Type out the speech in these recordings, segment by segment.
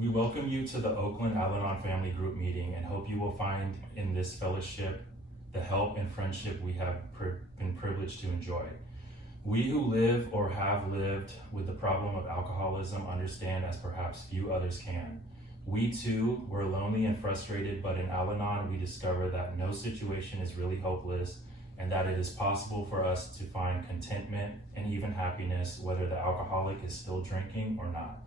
We welcome you to the Oakland Al-Anon Family Group meeting and hope you will find in this fellowship the help and friendship we have been privileged to enjoy. We who live or have lived with the problem of alcoholism understand as perhaps few others can. We too were lonely and frustrated, but in Al-Anon we discover that no situation is really hopeless and that it is possible for us to find contentment and even happiness whether the alcoholic is still drinking or not.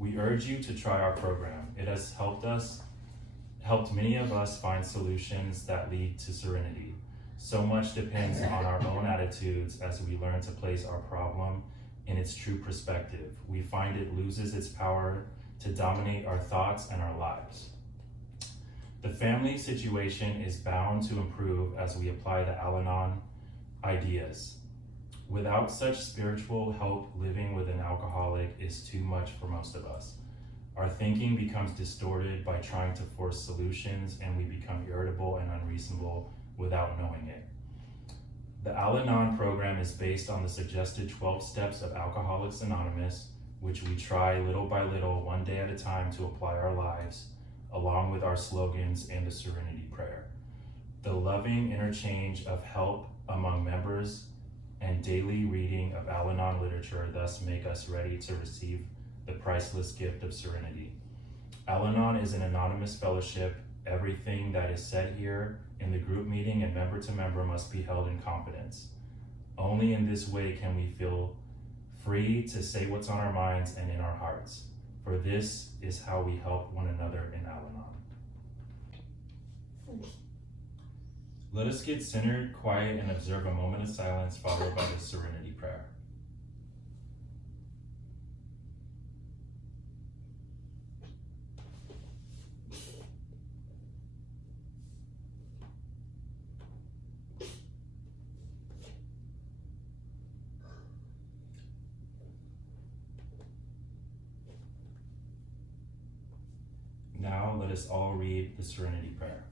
We urge you to try our program. It has helped many of us find solutions that lead to serenity. So much depends on our own attitudes as we learn to place our problem in its true perspective. We find it loses its power to dominate our thoughts and our lives. The family situation is bound to improve as we apply the Al-Anon ideas. Without such spiritual help, living with an alcoholic is too much for most of us. Our thinking becomes distorted by trying to force solutions, and we become irritable and unreasonable without knowing it. The Al-Anon program is based on the suggested 12 steps of Alcoholics Anonymous, which we try little by little, one day at a time, to apply our lives, along with our slogans and the Serenity Prayer. The loving interchange of help among members and daily reading of Al-Anon literature thus make us ready to receive the priceless gift of serenity. Al-Anon is an anonymous fellowship. Everything that is said here in the group meeting and member to member must be held in confidence. Only in this way can we feel free to say what's on our minds and in our hearts. For this is how we help one another in Al-Anon. Let us get centered, quiet, and observe a moment of silence followed by the Serenity Prayer. Now let us all read the Serenity Prayer.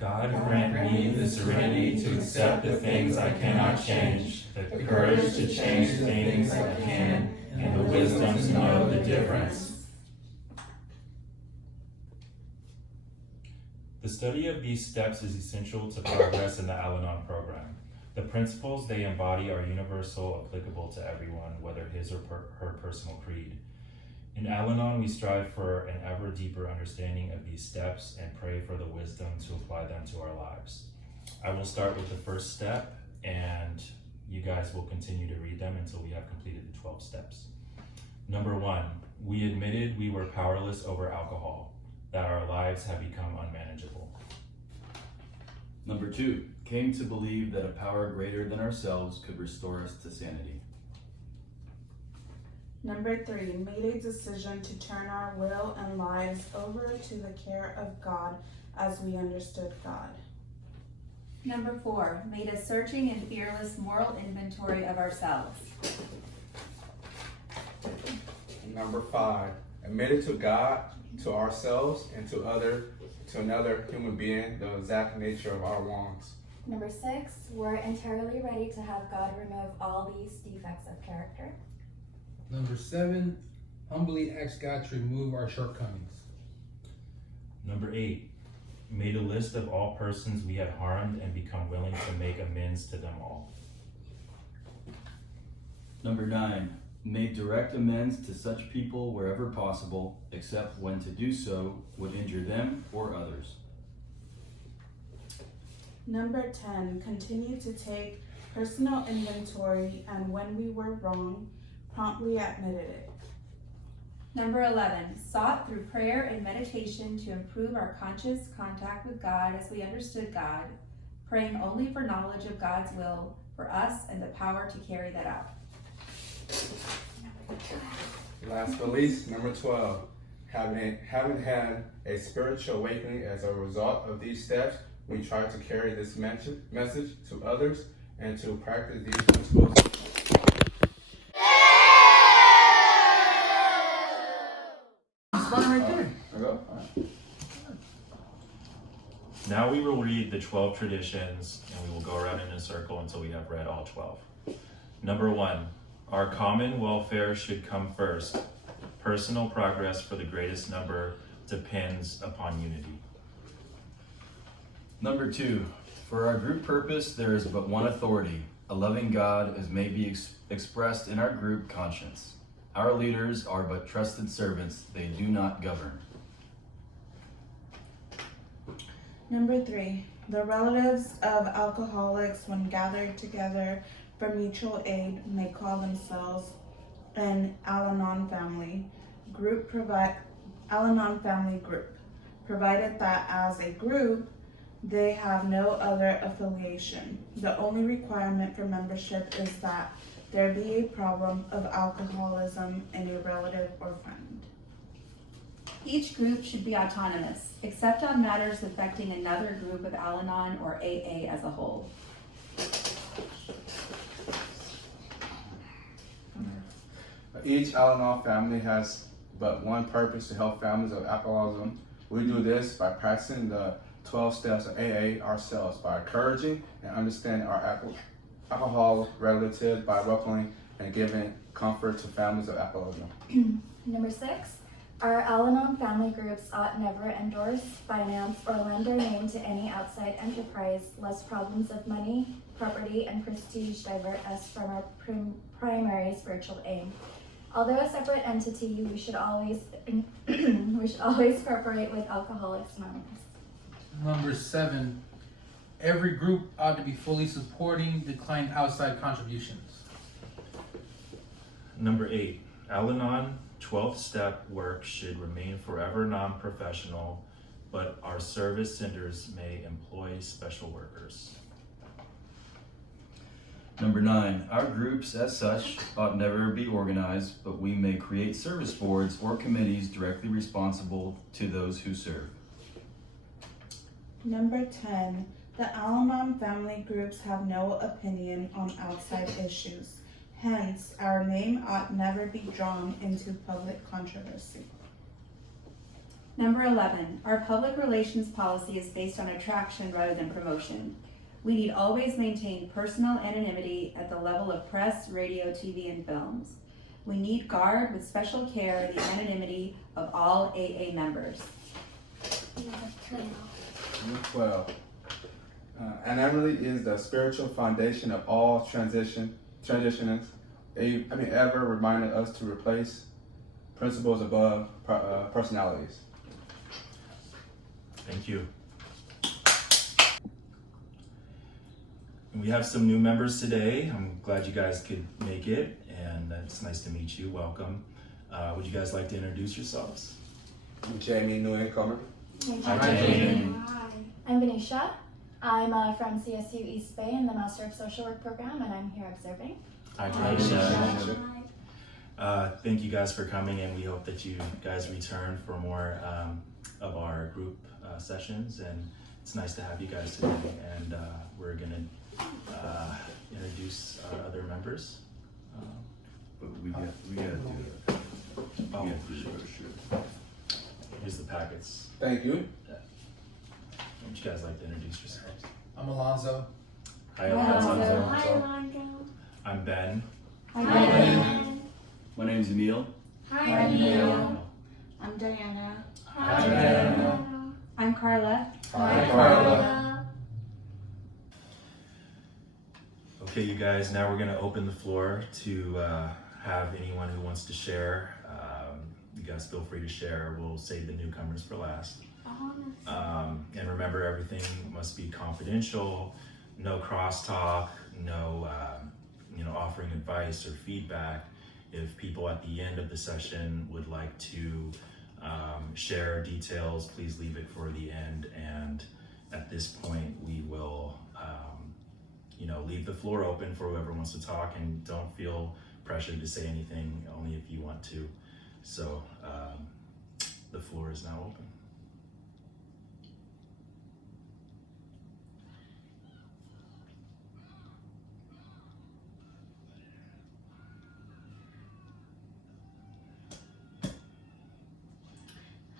God, grant me the serenity to accept the things I cannot change, the courage to change the things I can, and the wisdom to know the difference. The study of these steps is essential to progress in the Al-Anon program. The principles they embody are universal, applicable to everyone, whether his or her personal creed. In Al-Anon, we strive for an ever deeper understanding of these steps and pray for the wisdom to apply them to our lives. I will start with the first step, and you guys will continue to read them until we have completed the 12 steps. Number 1, we admitted we were powerless over alcohol, that our lives had become unmanageable. Number 2, came to believe that a power greater than ourselves could restore us to sanity. Number 3, made a decision to turn our will and lives over to the care of God as we understood God. Number 4, made a searching and fearless moral inventory of ourselves. Number 5, admitted to God, to ourselves, and to another human being the exact nature of our wrongs. Number 6, we're entirely ready to have God remove all these defects of character. Number 7, humbly ask God to remove our shortcomings. Number 8, made a list of all persons we had harmed and become willing to make amends to them all. Number 9, made direct amends to such people wherever possible, except when to do so would injure them or others. Number 10, continued to take personal inventory, and when we were wrong, promptly admitted it. Number 11, sought through prayer and meditation to improve our conscious contact with God as we understood God, praying only for knowledge of God's will for us and the power to carry that out. Last but least, number 12, having had a spiritual awakening as a result of these steps, we try to carry this message to others and to practice these principles. Now we will read the 12 traditions, and we will go around in a circle until we have read all 12. Number 1, our common welfare should come first. Personal progress for the greatest number depends upon unity. Number 2, for our group purpose, there is but one authority, a loving God as may be expressed in our group conscience. Our leaders are but trusted servants, they do not govern. Number 3, the relatives of alcoholics, when gathered together for mutual aid, may call themselves an Al-Anon family group, provided that as a group they have no other affiliation. The only requirement for membership is that there be a problem of alcoholism in a relative or friend. Each group should be autonomous, except on matters affecting another group of Al-Anon or AA as a whole. Each Al-Anon family has but one purpose: to help families of alcoholism. We do this by practicing the 12 steps of AA ourselves, by encouraging and understanding our alcohol relatives, by welcoming and giving comfort to families of alcoholism. Number 6, our Al-Anon family groups ought never endorse, finance, or lend their name to any outside enterprise, lest problems of money, property, and prestige divert us from our primary spiritual aim. Although a separate entity, we should always cooperate with Alcoholics Anonymous. Number 7, every group ought to be fully supporting, decline outside contributions. Number 8, Al-Anon 12th step work should remain forever non-professional, but our service centers may employ special workers. Number 9, our groups as such ought never be organized, but we may create service boards or committees directly responsible to those who serve. Number 10, the Al-Anon family groups have no opinion on outside issues. Hence, our name ought never be drawn into public controversy. Number 11, our public relations policy is based on attraction rather than promotion. We need always maintain personal anonymity at the level of press, radio, TV, and films. We need guard with special care the anonymity of all AA members. Number 12. Anonymity is the spiritual foundation of all transitioners. Ever reminded us to replace principles above personalities. Thank you. We have some new members today. I'm glad you guys could make it, and it's nice to meet you. Welcome. Would you guys like to introduce yourselves? I'm Jamie, new incomer. Hi, Jamie. I'm Venetia. I'm from CSU East Bay in the Master of Social Work program, and I'm here observing. Hi, Venetia. Thank you guys for coming, and we hope that you guys return for more of our group sessions. And it's nice to have you guys today. And we're gonna introduce our other members. But we gotta do that. Oh, Sure. here's the packets. Thank you. Would you guys like to introduce yourselves? I'm Alonzo. Hi, Hi, Alonzo. Alonzo. I'm Ben. My name's Emil. Hi, I'm Diana. I'm Carla. Hi, Carla. Okay, you guys, now we're going to open the floor to have anyone who wants to share. You guys feel free to share. We'll save the newcomers for last. And remember, everything must be confidential, no crosstalk, no offering advice or feedback. If people at the end of the session would like to share details, please leave it for the end. And at this point, we will leave the floor open for whoever wants to talk, and don't feel pressured to say anything, only if you want to. So the floor is now open.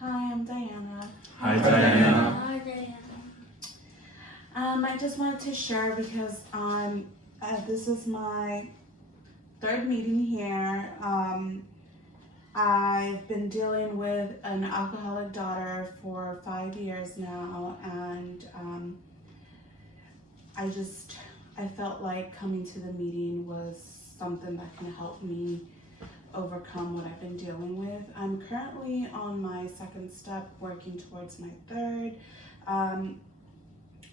Hi, I'm Diana. Hi, Diana. I just wanted to share because this is my third meeting here. I've been dealing with an alcoholic daughter for 5 years now, and I felt like coming to the meeting was something that can help me overcome what I've been dealing with. I'm currently on my second step, working towards my third.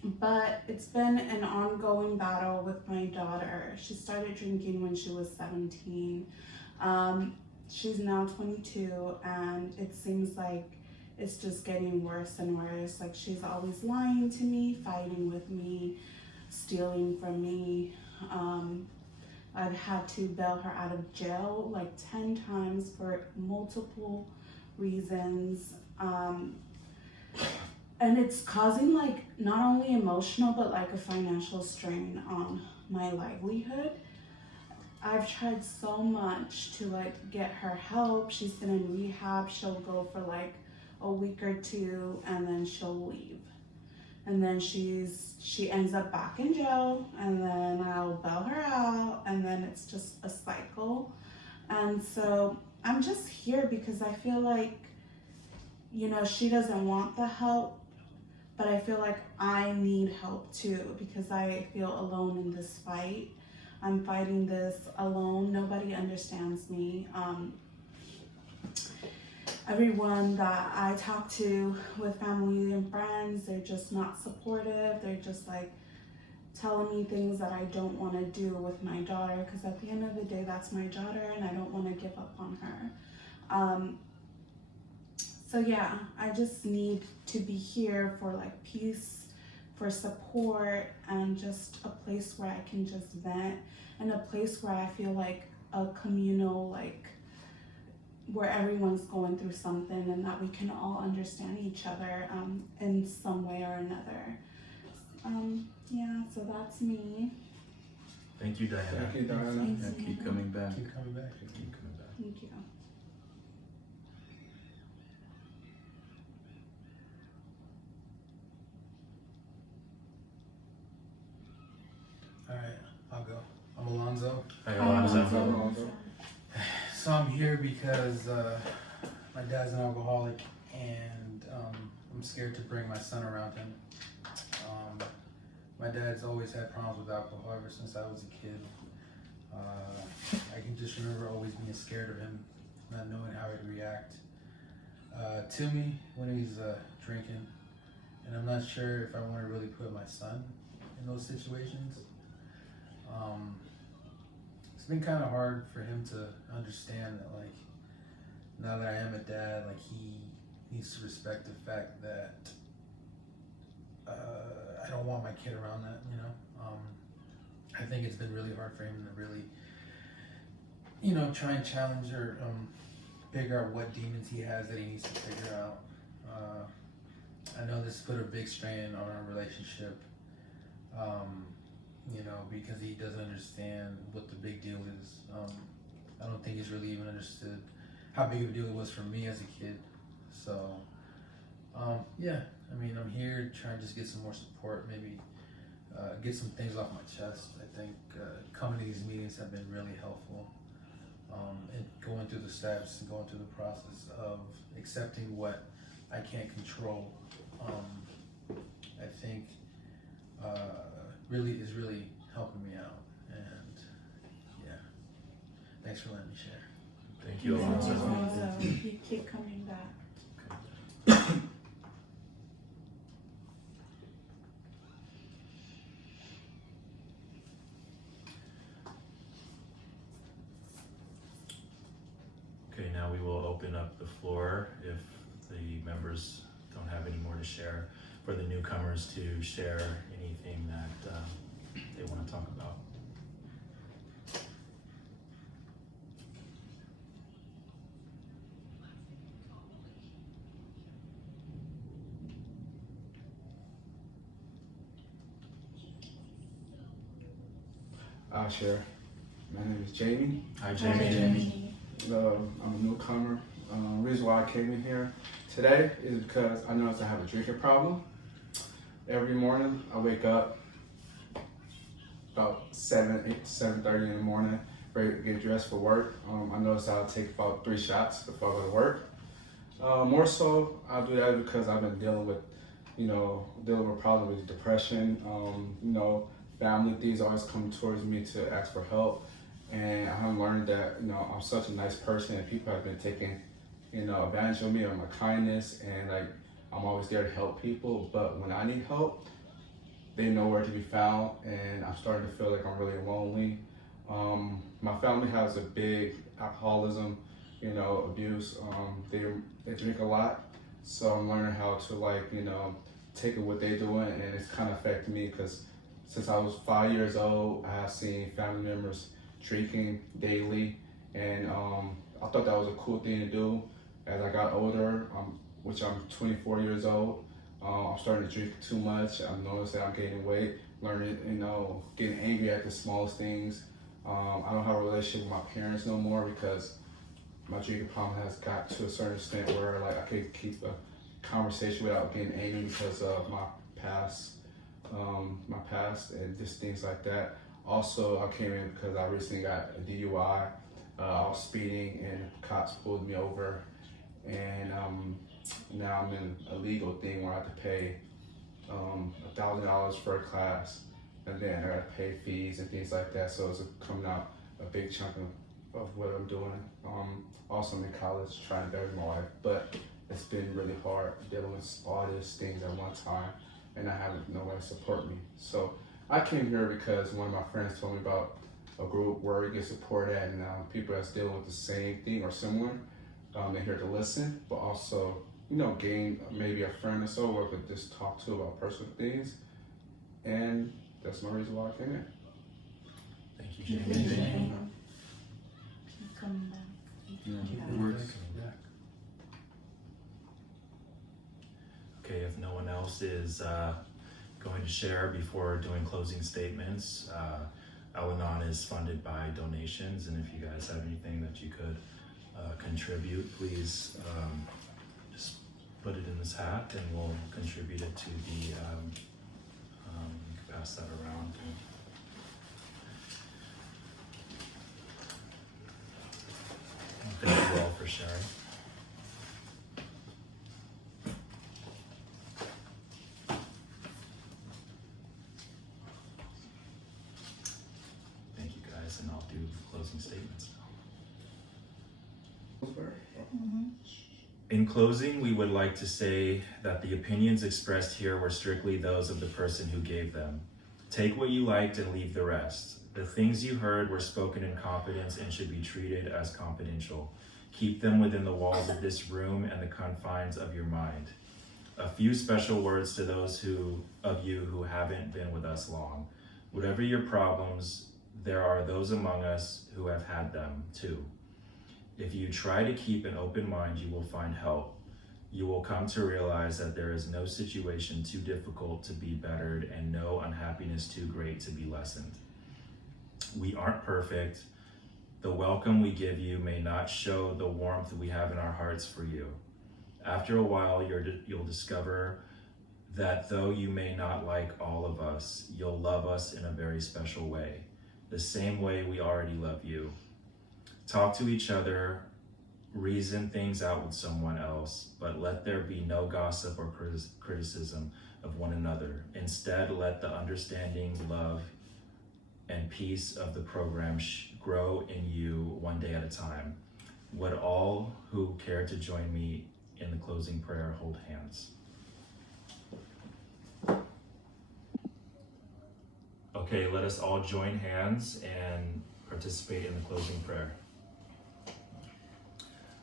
But it's been an ongoing battle with my daughter. She started drinking when she was 17. She's now 22, and it seems like it's just getting worse and worse. Like, she's always lying to me, fighting with me, stealing from me. I've had to bail her out of jail like 10 times for multiple reasons. And it's causing like not only emotional but like a financial strain on my livelihood. I've tried so much to like get her help. She's been in rehab. She'll go for like a week or two and then she'll leave. And then she ends up back in jail, and then I'll bail her out, and then it's just a cycle. And so I'm just here because I feel like, you know, she doesn't want the help, but I feel like I need help too, because I feel alone in this fight. I'm fighting this alone. Nobody understands me. Everyone that I talk to with family and friends, they're just not supportive. They're just like telling me things that I don't want to do with my daughter, because at the end of the day, that's my daughter and I don't want to give up on her. So yeah, I just need to be here for like peace, for support, and just a place where I can just vent, and a place where I feel like a communal, like where everyone's going through something and that we can all understand each other in some way or another. Yeah, so that's me. Thank you, Diana. Thank you, Diana. Thanks, And keep Ian. coming back. Keep coming back. Keep coming back. Thank you. All right, I'll go. I'm Alonzo. Hi, Alonzo. Alonzo. So I'm here because my dad's an alcoholic, and I'm scared to bring my son around him. My dad's always had problems with alcohol ever since I was a kid. I can just remember always being scared of him, not knowing how he'd react to me when he's drinking. And I'm not sure if I want to really put my son in those situations. It's been kind of hard for him to understand that, like, now that I am a dad, like, he needs to respect the fact that I don't want my kid around that, you know. I think it's been really hard for him to really, you know, try and challenge or figure out what demons he has that he needs to figure out. I know this put a big strain on our relationship, you know, because he doesn't understand what the big deal is. I don't think he's really even understood how big of a deal it was for me as a kid. So, yeah, I mean, I'm here trying to just get some more support, maybe get some things off my chest. I think coming to these meetings have been really helpful, and going through the steps and going through the process of accepting what I can't control. I think really is really helping me out, and yeah, thanks for letting me share. Thank you, Thanks, Alonzo. Alonzo. You keep coming back. Okay, now we will open up the floor if the members don't have any more to share, for the newcomers to share anything that they want to talk about. I'll share. My name is Jamie. Hi, Hi, Jamie. Jamie. I'm a newcomer. Reason why I came in here today is because I noticed I have a drinking problem. Every morning I wake up about 7:30 in the morning, ready to get dressed for work. I noticed I'll take about 3 shots before I go to work. More so, I'll do that because I've been dealing with problems with depression. Family things always come towards me to ask for help, and I've learned that I'm such a nice person, and people have been taking advantage of me or my kindness, and like I'm always there to help people. But when I need help, they know where to be found, and I'm starting to feel like I'm really lonely. My family has a big alcoholism, abuse. They drink a lot, so I'm learning how to take it what they're doing, and it's kind of affected me because since I was 5 years old, I have seen family members drinking daily, and I thought that was a cool thing to do. As I got older, which I'm 24 years old, I'm starting to drink too much. I've noticed that I'm gaining weight, learning, getting angry at the smallest things. I don't have a relationship with my parents no more because my drinking problem has got to a certain extent where I could keep a conversation without getting angry because of my past and just things like that. Also, I came in because I recently got a DUI. I was speeding and cops pulled me over, and now I'm in a legal thing where I have to pay $1,000 for a class, and then I gotta pay fees and things like that. So it's coming out a big chunk of what I'm doing. Also, I'm in college trying to better my life, but it's been really hard dealing with all these things at one time, and I haven't nobody to support me. So I came here because one of my friends told me about a group where you get support at, and people that's dealing with the same thing or similar. They're here to listen, but also gain maybe a friend or so where I could just talk to about personal things, and that's my reason why I came in. Thank you, Jamie. Come back. Okay, if no one else is going to share before doing closing statements, Al-Anon is funded by donations, and if you guys have anything that you could contribute, please just put it in this hat and we'll contribute it to the, you can pass that around. Thank you all for sharing. Thank you guys, and I'll do closing statements now. In closing, we would like to say that the opinions expressed here were strictly those of the person who gave them. Take what you liked and leave the rest. The things you heard were spoken in confidence and should be treated as confidential. Keep them within the walls of this room and the confines of your mind. A few special words to those of you who haven't been with us long. Whatever your problems, there are those among us who have had them too. If you try to keep an open mind, you will find help. You will come to realize that there is no situation too difficult to be bettered and no unhappiness too great to be lessened. We aren't perfect. The welcome we give you may not show the warmth we have in our hearts for you. After a while, you'll discover that though you may not like all of us, you'll love us in a very special way, the same way we already love you. Talk to each other, reason things out with someone else, but let there be no gossip or criticism of one another. Instead, let the understanding, love, and peace of the program grow in you one day at a time. Would all who care to join me in the closing prayer hold hands? Okay, let us all join hands and participate in the closing prayer.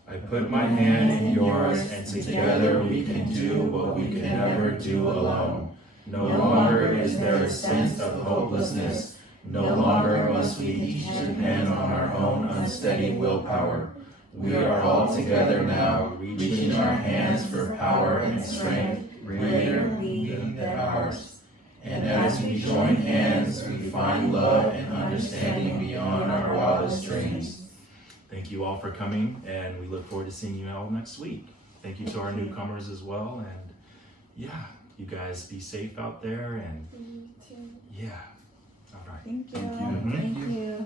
I put my hand in yours, and together we can do what we could never do alone. No longer is there a sense of hopelessness. No longer must we each depend on our own unsteady willpower. We are all together now, reaching our hands for power and strength greater than ours. And as we join hands, we find love and understanding beyond our wildest dreams. Thank you all for coming, and we look forward to seeing you all next week. Thank you to our newcomers as well, and yeah, you guys be safe out there, and yeah, all right. Thank you. Mhm. Thank you.